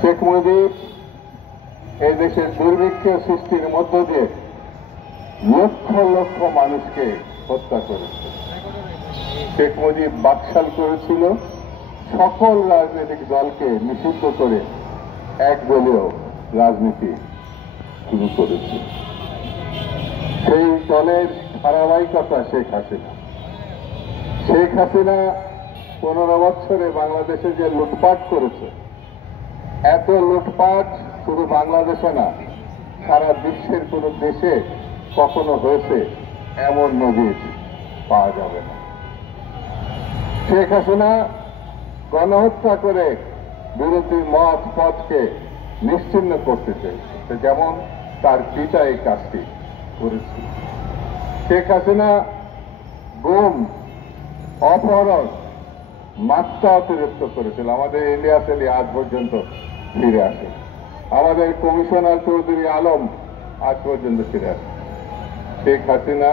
শেখ মুজিব এই দেশের দুর্ভিক্ষ সৃষ্টির মধ্য দিয়ে লক্ষ লক্ষ মানুষকে হত্যা করেছে। শেখ মুজিব বাকশাল করেছিল, সকল রাজনৈতিক দলকে নিষিদ্ধ করে একদলীয় রাজনীতি শুরু করেছে। সেই দলের ধারাবাহিকতা শেখ হাসিনা। শেখ হাসিনা 15 বছরে বাংলাদেশে যে লুটপাট করেছে, এত লুটপাট শুধু বাংলাদেশে না, সারা বিশ্বের কোন দেশে কখনো হয়েছে এমন নজির পাওয়া যাবে না। শেখ হাসিনা গণহত্যা করে বিরোধী মত পথকে নিশ্চিহ্ন করতে চেয়েছে, যেমন তার পিতা এই কাজটি করেছিল। শেখ হাসিনা গুম, অপহরণ মাত্রা অতিরিক্ত করেছিল। আমাদের ইলিয়াস আলী আজ পর্যন্ত ফিরে আসে, আমাদের কমিশনার চৌধুরী আলম আজ পর্যন্ত ফিরে আসে। শেখ হাসিনা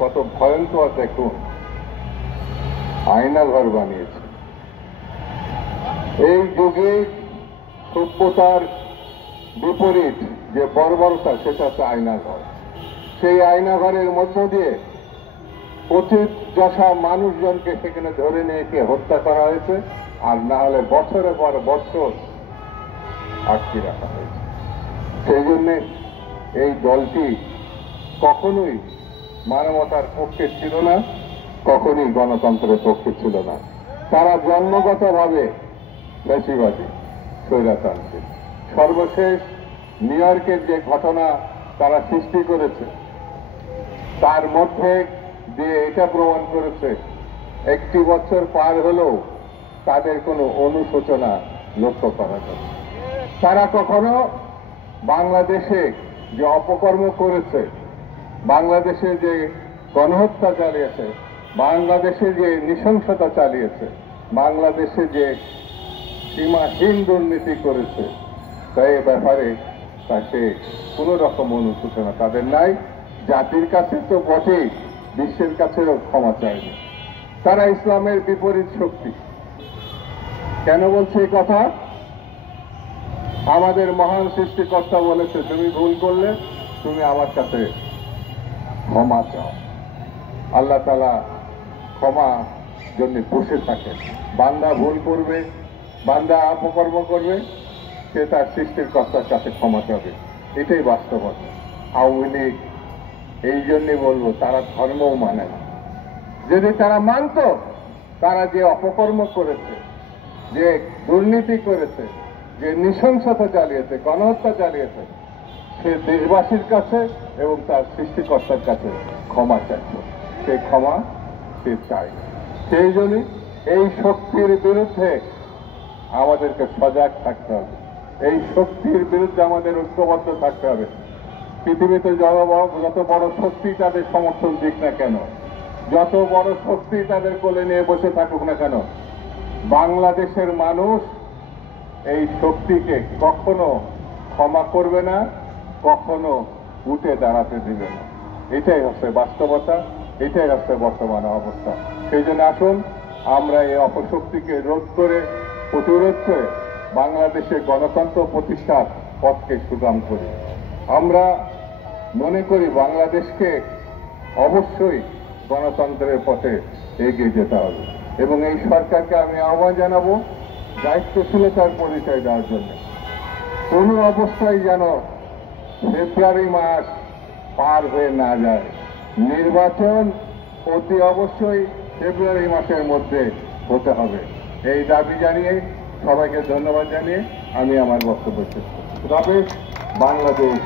কত ভয়ঙ্কর দেখুন, আয়নাঘর বানিয়েছে। এই যুগে সভ্যতার বিপরীত যে বর্বরতা, সেটা হচ্ছে আয়নাঘর। সেই আয়নাঘরের মধ্য দিয়ে পতিত যশা মানুষজনকে সেখানে ধরে নিয়ে হত্যা করা হয়েছে, আর না হলে বছরের পর বছর আটকে রাখা হয়েছে। সেই জন্যে এই দলটি কখনোই মানবতার পক্ষে ছিল না, কখনোই গণতন্ত্রের পক্ষে ছিল না। তারা জন্মগতভাবে ফ্যাসিবাদী, স্বৈরতান্ত্রিক। সর্বশেষ নিউ ইয়র্কের যে ঘটনা তারা সৃষ্টি করেছে, তার মধ্যে দিয়ে এটা প্রমাণ করেছে 1 বছর পার হলেও তাদের কোনো অনুশোচনা লক্ষ্য করা যায়। তারা কখনো বাংলাদেশে যে অপকর্ম করেছে, বাংলাদেশে যে গণহত্যা চালিয়েছে, বাংলাদেশে যে নৃশংসতা চালিয়েছে, বাংলাদেশে যে সীমাহীন দুর্নীতি করেছে, তাই এ ব্যাপারে তাকে কোন রকম অনুশোচনা তাদের নাই। জাতির কাছে তো বটেই, বিশ্বের কাছেও ক্ষমা চায়নি। তারা ইসলামের বিপরীত শক্তি। কেন বলছে এই কথা? আমাদের মহান সৃষ্টিকর্তা বলেছে, তুমি ভুল করলে তুমি আমার কাছে ক্ষমা চাও। আল্লাহ তাআলা ক্ষমা জন্য বসে থাকেন। বান্দা ভুল করবে, বান্দা অপকর্ম করবে, সে তার সৃষ্টিকর্তার কাছে ক্ষমা চাবে। এটাই বাস্তবতা। আওয়ামী লীগ এই জন্যে বলবো, তারা ধর্মও মানে না। যদি তারা মানত, তারা যে অপকর্ম করেছে, যে দুর্নীতি করেছে, যে নৃশংসতা চালিয়েছে, গণহত্যা চালিয়েছে, সে দেশবাসীর কাছে এবং তার সৃষ্টিকর্তার কাছে ক্ষমা চাইত। সেই ক্ষমা সে চায়। সেই জন্য এই শক্তির বিরুদ্ধে আমাদেরকে সজাগ থাকতে হবে। এই শক্তির বিরুদ্ধে আমাদের ঐক্যবদ্ধ থাকতে হবে। পৃথিবীতে যত বড় শক্তি তাদের সমর্থন দিক না কেন, যত বড় শক্তি তাদের কোলে নিয়ে বসে থাকুক না কেন, বাংলাদেশের মানুষ এই শক্তিকে কখনো ক্ষমা করবে না, কখনো উঠে দাঁড়াতে দিবে না। এটাই হচ্ছে বাস্তবতা, এটাই হচ্ছে বর্তমান অবস্থা। সেই জন্য আসুন আমরা এই অপশক্তিকে রোধ করে, প্রতিরোধ করে বাংলাদেশের গণতন্ত্র প্রতিষ্ঠার পথকে সুগম করি। আমরা মনে করি বাংলাদেশকে অবশ্যই গণতন্ত্রের পথে এগিয়ে যেতে হবে, এবং এই সরকারকে আমি আহ্বান জানাবো দায়িত্বশীলতার পরিচয় দেওয়ার জন্য। কোনো অবস্থায় যেন ফেব্রুয়ারি মাস পার হয়ে না যায়। নির্বাচন অতি অবশ্যই ফেব্রুয়ারি মাসের মধ্যে হতে হবে। এই দাবি জানিয়ে সবাইকে ধন্যবাদ জানিয়ে আমি আমার বক্তব্য শেষ করছি। বাংলাদেশ